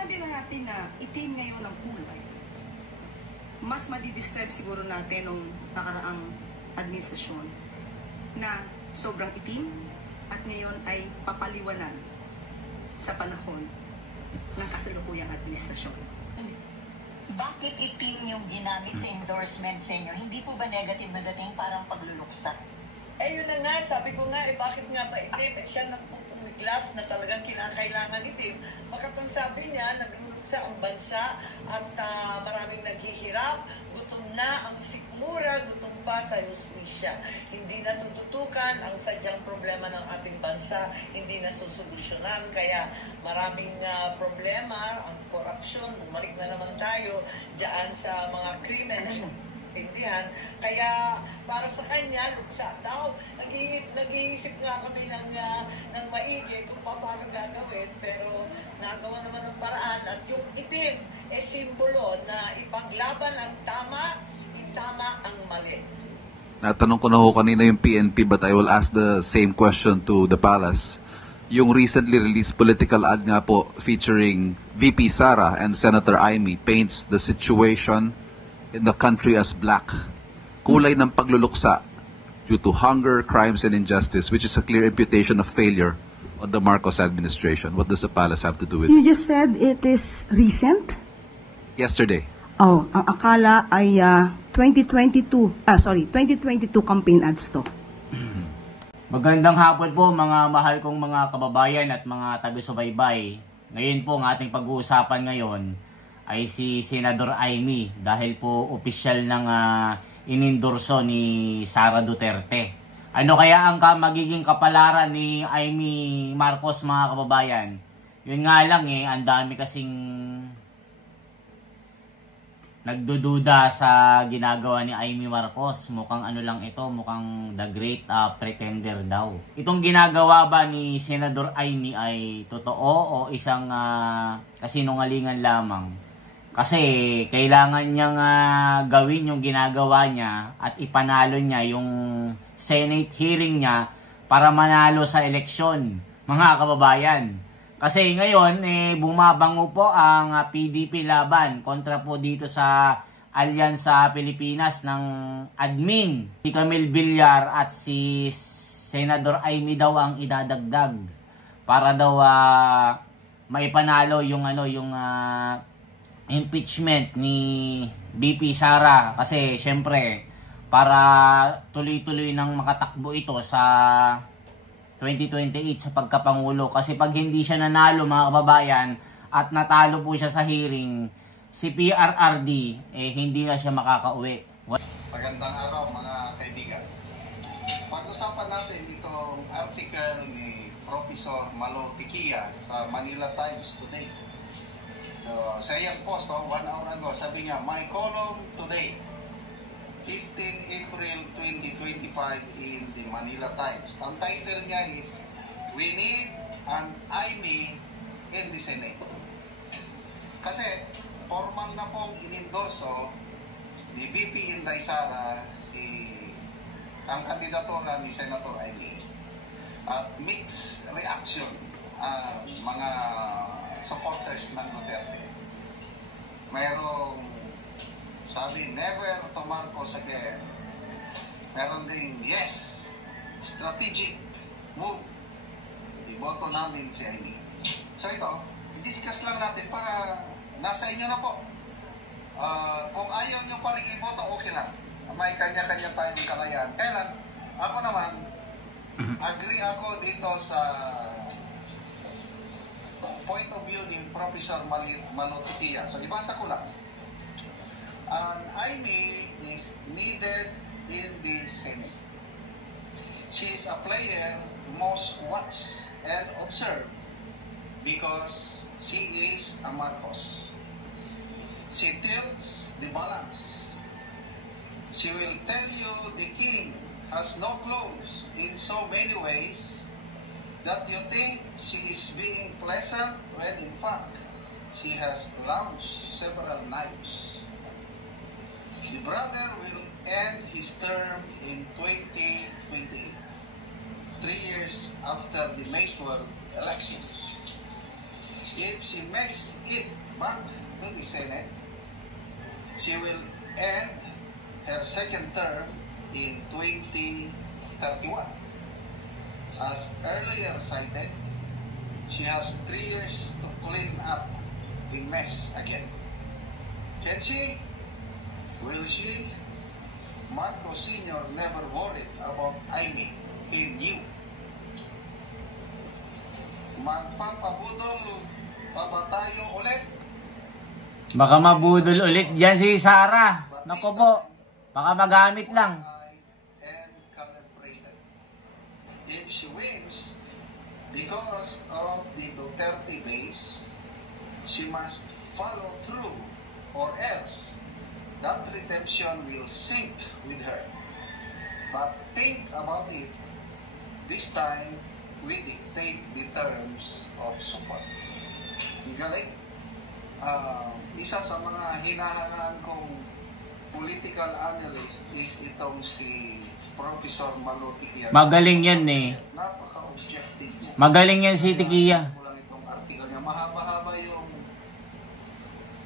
sinabi na natin na itim ngayon ang kulay, mas madidescribe siguro natin nung nakaraang administrasyon na sobrang itim at ngayon ay papaliwanag sa panahon ng kasalukuyang administrasyon. Bakit itim yung ginamit sa endorsement sa inyo? Hindi po ba negative na dating parang pagluluksa? Eh yun na nga, sabi ko nga, bakit nga ba itim? Eh siya ng class na talagang kinakailangan itim. Bakit ang sabi niya, nagluluksa ang bansa at maraming naghihirap, gutom na ang sikmura, gutom pa sa justisya. Hindi na tututukan ang sadyang problema ng ating bansa, hindi na susolusyonan. Kaya maraming problema, ang korupsyon, bumalik na naman tayo dyan sa mga krimen. Indian. Kaya para sa kanya, luksa daw. Nag-iisip nga kami ng maigi kung paano gagawin, pero nagawa naman ng paraan. At yung itim, simbolo na ipaglaban ang tama, tama ang mali. Natanong ko na ho kanina yung PNP, but I will ask the same question to the Palace. Yung recently released political ad nga po featuring VP Sara and Senator Amy paints the situation in the country as black. Kulay ng pagluluksa due to hunger, crimes, and injustice, which is a clear imputation of failure on the Marcos administration. What does the Palace have to do with it? You just said it is recent? Yesterday. Oh, ang akala ay 2022 campaign ads to. Magandang hapon po mga mahal kong mga kababayan at mga taga-subaybay. Ngayon po ang ating pag-uusapan ngayon ay si Senador Amy dahil po opisyal ng inendorso ni Sara Duterte. Ano kaya ang magiging kapalaran ni Amy Marcos mga kababayan? Yun nga lang ang dami kasing nagdududa sa ginagawa ni Amy Marcos. Mukhang ano lang ito, mukhang the great pretender daw. Itong ginagawa ba ni Senador Amy ay totoo o isang kasinungalingan lamang? Kasi kailangan niyang gawin yung ginagawa niya at ipanalo niya yung Senate hearing niya para manalo sa eleksyon, mga kababayan. Kasi ngayon, bumabango po ang PDP laban kontra po dito sa Alyansa Pilipinas ng admin. Si Camille Villar at si Senador Amy daw ang idadagdag para daw maipanalo yung impeachment ni VP Sara. Kasi syempre, para tuloy-tuloy nang makatakbo ito sa 2028 sa pagkapangulo. Kasi pag hindi siya nanalo mga kababayan at natalo po siya sa hearing, si PRRD hindi na siya makakauwi. Magandang araw mga kaibigan. Pag-usapan natin itong article ni Professor Malo Tiquia sa Manila Times today. So, sa iyang post, 1 hour ago, sabi niya, my column today, 15 April 2025 in the Manila Times. Ang title niya is, we need an Amy in the Senate. Kasi, formal na pong inendorso ni VP Inday Sara ang kandidatura ni Senator Amy. At mixed reaction mga supporters ng Duterte. Mayroong sabi, never to Marcos again. Meron ding, yes, strategic move. Iboto namin si Amy. So ito, i-discuss lang natin para nasa inyo na po. Kung ayaw nyo pa rin iboto, okay lang. May kanya-kanya tayong karayan. Kaya lang, ako naman, agree ako dito sa point of view ni Professor Malo Tiquia. So, ibasa ko lang. Amy is needed in the Senate. She is a player most watched and observed because she is a Marcos. She tilts the balance. She will tell you the king has no clothes in so many ways that you think she is being pleasant when in fact she has launched several knives. The brother will end his term in 2028, 3 years after the May 12 elections. if she makes it back to the Senate, she will end her second term in 2031. As earlier cited, she has 3 years to clean up the mess again. Can she? Will she? Marcos Sr. never worried about Amy. He knew. Magpapabudol pa ba tayo ulit? Baka mabudol ulit dyan si Sara. Naku po, baka magamit lang. And calibrated. If she wins, because of the Duterte base, she must follow through, or else that redemption will sink with her. But think about it. This time, we dictate the terms of support. Galing. Isa sa mga hinahangaan kong political analyst is itong si Professor Malo Tiquia. Magaling yan eh. Napaka-objective niya. Magaling yan si Tiquia. Kulang itong article niya. Mahaba-haba yung...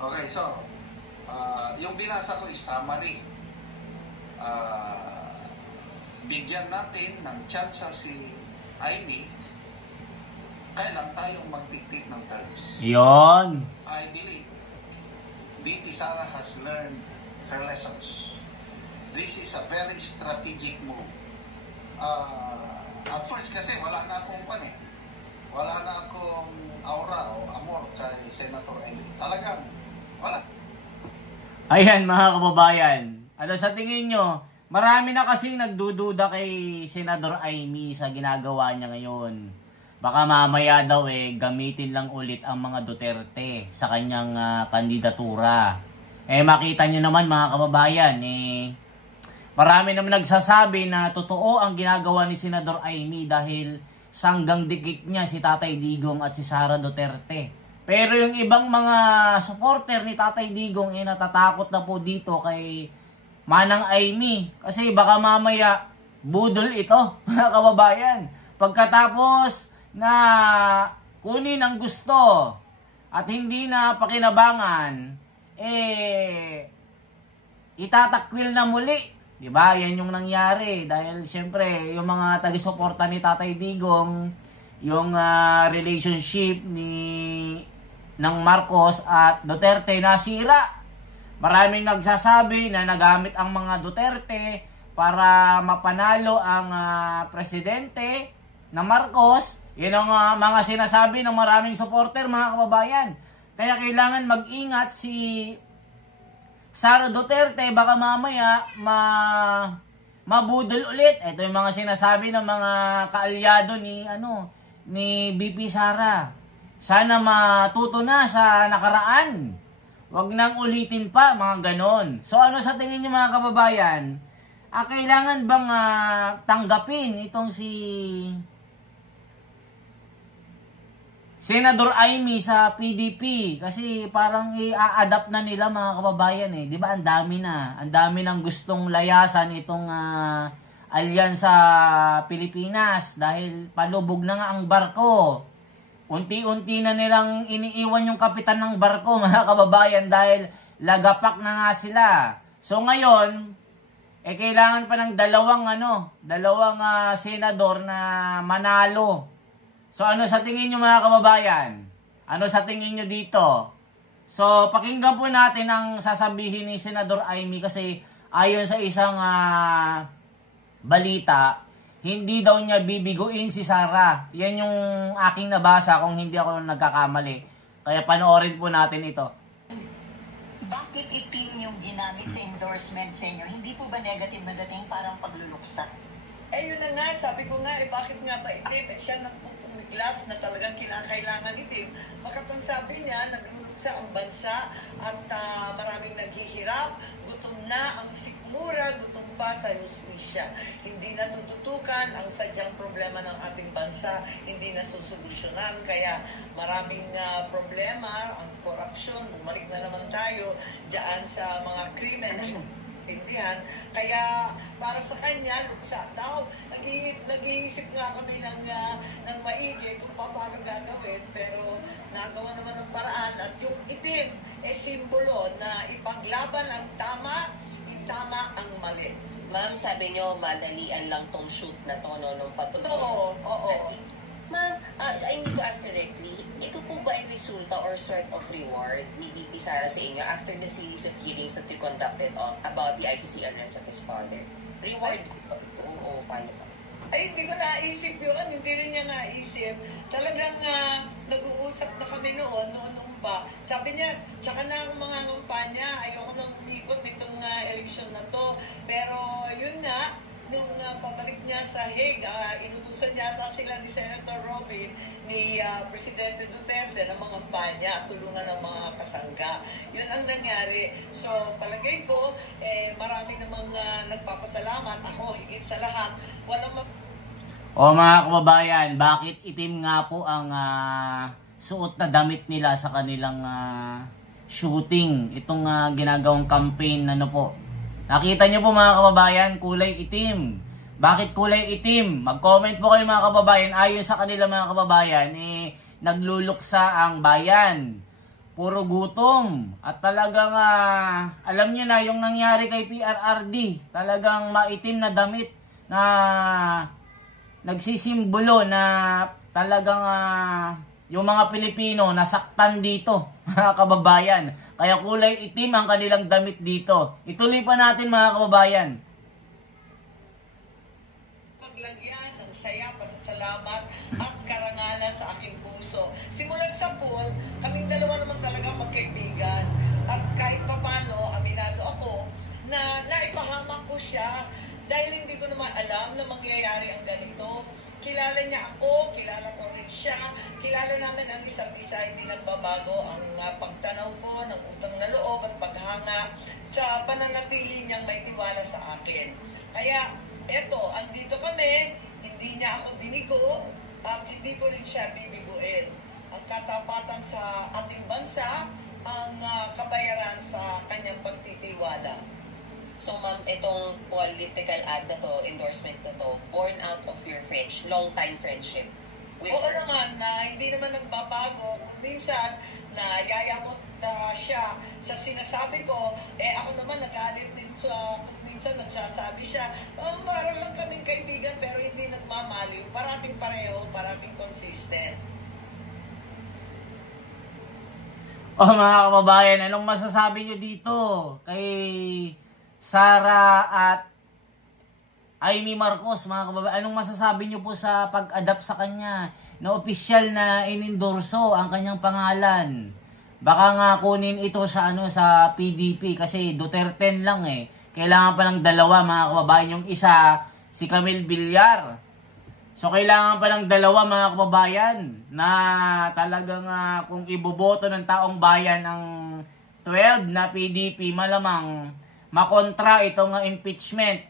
Okay, so, yung binasa ko is summary. Bigyan natin ng tsansa si Amy, kailan tayong magdictate ng terms. Yon. I believe VP Sara has learned her lessons. This is a very strategic move. At first kasi wala na akong wala na akong aura o amor sa Senator Amy. Talagang wala. Ayan mga kababayan, ano sa tingin nyo? Marami na kasing nagdududa kay Senador Amy sa ginagawa niya ngayon. Baka mamaya daw gamitin lang ulit ang mga Duterte sa kanyang kandidatura. Makita nyo naman mga kababayan, marami naman nagsasabi na totoo ang ginagawa ni Senador Amy dahil sanggang dikit niya si Tatay Digong at si Sara Duterte. Pero yung ibang mga supporter ni Tatay Digong natatakot na po dito kay Manang Amy. Kasi baka mamaya budol ito, mga kababayan. Pagkatapos na kunin ang gusto at hindi na pakinabangan, itatakwil na muli. Diba? Yan yung nangyari. Dahil syempre, yung mga taga-suporta ni Tatay Digong, yung relationship ng Marcos at Duterte nasira. Maraming nagsasabi na nagamit ang mga Duterte para mapanalo ang presidente na Marcos. Yan ang mga sinasabi ng maraming supporter, mga kababayan. Kaya kailangan mag-ingat si Sara Duterte, baka mamaya mabudol ulit. Ito yung mga sinasabi ng mga kaalyado ni BP Sara. Sana matuto na sa nakaraan. Wag nang ulitin pa, mga ganon. So ano sa tingin niyo mga kababayan? Kailangan bang tanggapin itong si Senador Amy sa PDP? Kasi parang i-adapt na nila mga kababayan Di ba? Ang dami ng gustong layasan itong alyansa Pilipinas dahil palubog na nga ang barko. Unti-unti na nilang iniiwan yung kapitan ng barko, mga kababayan, dahil lagapak na nga sila. So ngayon, kailangan pa ng dalawang senador na manalo. So ano sa tingin nyo mga kababayan? Ano sa tingin nyo dito? So pakinggan po natin ang sasabihin ni Senador Amy kasi ayon sa isang balita, hindi daw niya bibiguin si Sara. Yan yung aking nabasa kung hindi ako nagkakamali. Kaya panoorin po natin ito. Bakit itim yung ginamit sa endorsement sa inyo? Hindi po ba negative na dating parang pagluluksa? Yun na nga, sabi ko nga, bakit nga ba itim? Siya nagpupumiglas na talagang kinakailangan itim. Makatang sabi niya, nagluluksa ang bansa at maraming naghihirap, gutom na ang sikmura, gutom pa sa justisya. Hindi natututukan ang sadyang problema ng ating bansa, hindi nasusolusyonan. Kaya maraming problema, ang korupsyon, bumalik na naman tayo dyan sa mga krimen. maintindihan. Kaya para sa kanya, luksa daw. Nag-iisip nga kami ng maigi kung paano gagawin, pero nagawa naman ng paraan. At yung itim, simbolo na ipaglaban ang tama, itama ang mali. Ma'am, sabi nyo, madalian lang tong shoot na to, no? Nung Oo, oo. Ma'am, I need to ask directly, ito po ba ay resulta or sort of reward ni VP Sara sa inyo after the series of hearings that you conducted about the ICC arrest of his father? Reward po ito o paano ba? Ay, hindi ko naisip yun. Hindi rin niya naisip. Talagang nag-uusap na kami noon pa. Sabi niya, tsaka na ang mga ngumpanya, ayoko nang umikot nitong eleksyon na to. Pero yun nga, nung pabalik niya sa Hague, inutusan yata sila ni Senator Robin, ni Presidente Duterte ng mga ngumpanya, tulungan ng mga kasangga. Yun ang nangyari. So, palagay ko, marami namang nagpapasalamat. Ako, higit sa lahat, walang O mga kababayan, bakit itim nga po ang suot na damit nila sa kanilang shooting? Itong ginagawang campaign, ano po. Nakita nyo po mga kababayan, kulay itim. Bakit kulay itim? Mag-comment po kayo mga kababayan. Ayon sa kanila mga kababayan, nagluluksa ang bayan. Puro gutom. At talagang, alam nyo na yung nangyari kay PRRD. Talagang maitim na damit na nagsisimbolo na talagang yung mga Pilipino nasaktan dito, mga kababayan. Kaya kulay itim ang kanilang damit dito. Ituloy pa natin mga kababayan. Paglagyan ng saya, pasasalamat at karangalan sa aking puso. Simulan sa pool, kaming dalawa naman talaga magkaibigan. At kahit papano, aminado ako na naipahamak ko siya dahil hindi ko naman alam na mangyayari ang ganito. Kilala niya ako, kilala ko rin siya, kilala namin ang isa't isa, hindi nagbabago ang pagtanaw ko ng utang na loob at paghanga sa pananatili niyang may tiwala sa akin. Kaya, eto, andito kami, hindi niya ako dinigo, at hindi ko rin siya bibiguin. Ang katapatan sa ating bansa, ang kabayaran sa kanyang pagtitiwala. So ma'am, itong political ad na to, endorsement na to, born out of your long-time friendship with Oo her. naman, hindi naman nagbabago. Minsan, yayamot siya sa sinasabi ko, ako naman nagalit din sa, minsan nagsasabi siya, para lang kaming kaibigan pero hindi nagmamaliw. Parating pareho, parating consistent. Mga kababayan, anong masasabi nyo dito kay Sara at Amy Marcos, mga kababayan? Anong masasabi nyo po sa pag-adapt sa kanya na opisyal na inendorso ang kanyang pangalan? Baka nga kunin ito sa sa PDP kasi Duterte lang Kailangan pa ng dalawa mga kababayan. Yung isa, si Camille Villar. So kailangan pa ng dalawa mga kababayan na talagang kung iboboto ng taong bayan ang 12 na PDP, malamang makontra itong impeachment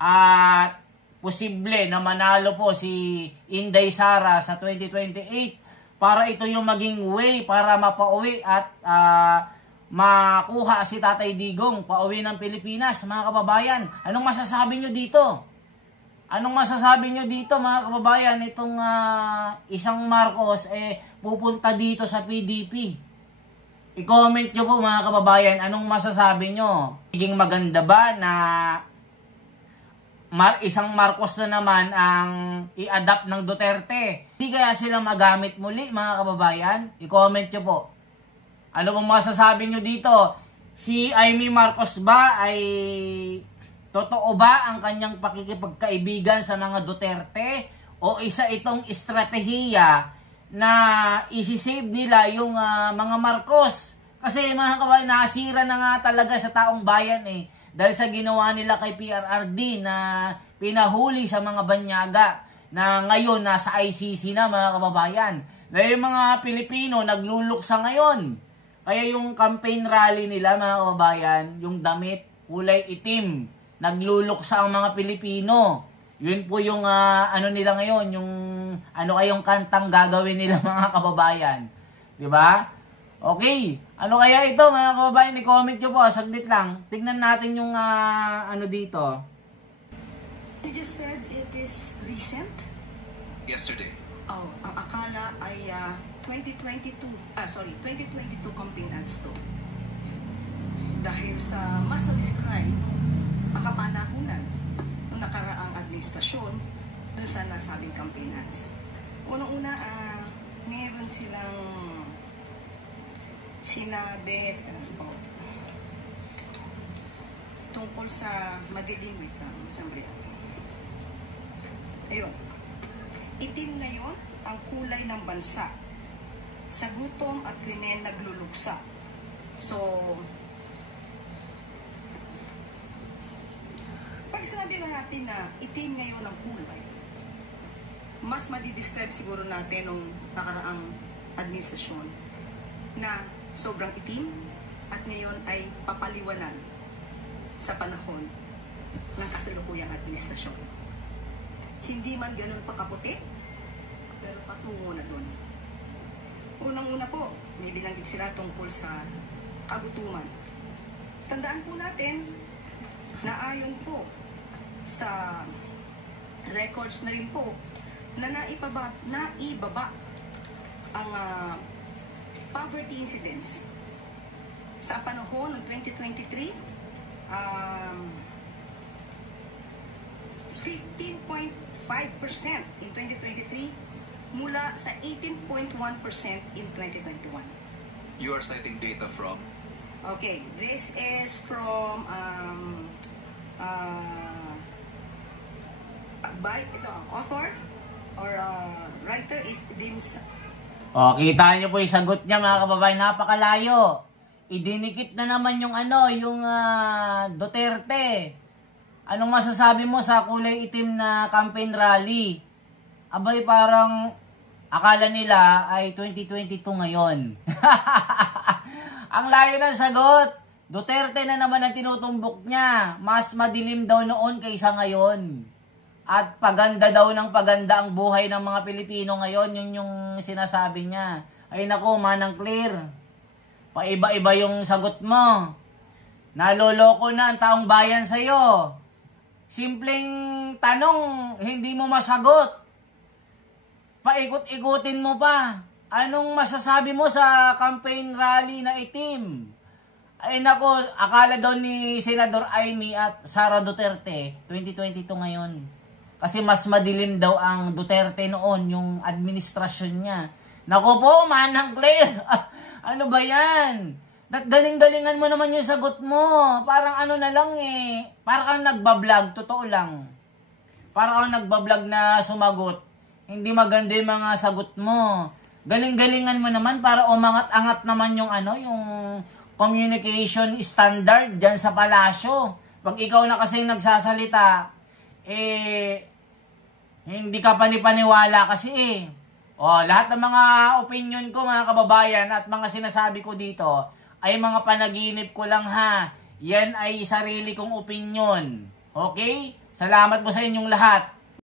at posible na manalo po si Inday Sara sa 2028 para ito yung maging way para mapauwi at makuha si Tatay Digong pauwi ng Pilipinas. Mga kababayan, anong masasabi nyo dito? Anong masasabi nyo dito mga kababayan? Itong isang Marcos pupunta dito sa PDP. I-comment nyo po mga kababayan, anong masasabi nyo? Higing maganda ba na isang Marcos na naman ang i-adapt ng Duterte? Hindi kaya sila magamit muli mga kababayan? I-comment nyo po. Ano bang masasabi nyo dito? Si Amy Marcos ba ay totoo ba ang kanyang pakikipagkaibigan sa mga Duterte? O isa itong estratehiya na isi-save nila yung mga Marcos? Kasi mga kababayan, nasira na nga talaga sa taong bayan dahil sa ginawa nila kay PRRD na pinahuli sa mga banyaga na ngayon nasa ICC na mga kababayan. Dahil yung mga Pilipino nagluluksa ngayon. Kaya yung campaign rally nila mga kababayan, yung damit kulay itim, nagluluksa ang mga Pilipino. Yun po yung nila ngayon, yung ano kayong kantang gagawin nila mga kababayan. 'Di ba? Okay, ano kaya ito mga kababayan? I-comment nyo po, saglit lang. Tignan natin yung ano dito. You just said it is recent? Yesterday. Oh, ang akala ay 2022 campaign ads to. Dahil sa mas na-describe ang kapanahunan ng nakaraang administrasyon dun sa nasabing campaign ads. Unang-una, meron silang sinabi tungkol sa madilim, wait lang, sandali. Ayun. Itim ngayon ang kulay ng bansa. Sa gutom at krimen nagluluksa. So, pag sinabi na natin na itim ngayon ang kulay, mas madidescribe siguro natin nung nakaraang administrasyon na sobrang itim at ngayon ay papaliwanag sa panahon ng kasalukuyang administrasyon. Hindi man ganun pakaputi, pero patungo na doon. Unang-una po, may bilanggit sila tungkol sa kagutuman. Tandaan po natin na ayon po sa records na rin po na naibaba ang poverty incidence sa panahon ng 2023, 15.5% in 2023 mula sa 18.1% in 2021. You are citing data from? Okay, this is from by the author or writer is Dims. O, kita nyo po yung sagot niya mga kababayan, napakalayo. Idinikit na naman yung yung Duterte. Anong masasabi mo sa kulay itim na campaign rally? Abay, parang akala nila ay 2022 ngayon. Ang layo ng sagot. Duterte na naman ang tinutumbok niya. Mas madilim daw noon kaysa ngayon. At paganda daw ng paganda ang buhay ng mga Pilipino ngayon. Yun yung sinasabi niya. Ay nako, manang clear. Paiba-iba yung sagot mo. Naloloko na ang taong bayan sa'yo. Simpleng tanong, hindi mo masagot. Paikot-ikutin mo pa. Anong masasabi mo sa campaign rally na itim? Ay nako, akala daw ni Senador Amy at Sara Duterte, 2022 ngayon. Kasi mas madilim daw ang Duterte noon, yung administrasyon niya. Nako po, manang Claire. Ano ba yan? Galing-galingan mo naman yung sagot mo. Parang ano na lang eh. Parang kang nagbablog, totoo lang. Parang kang nagbablog na sumagot. Hindi maganda yung mga sagot mo. Galing-galingan mo naman para umangat-angat naman yung yung communication standard dyan sa palasyo. Pag ikaw na kasing nagsasalita, hindi ka panipaniwala kasi lahat ng mga opinion ko mga kababayan at mga sinasabi ko dito ay mga panaginip ko lang ha. Yan ay sarili kong opinion. Okay? Salamat po sa inyong lahat.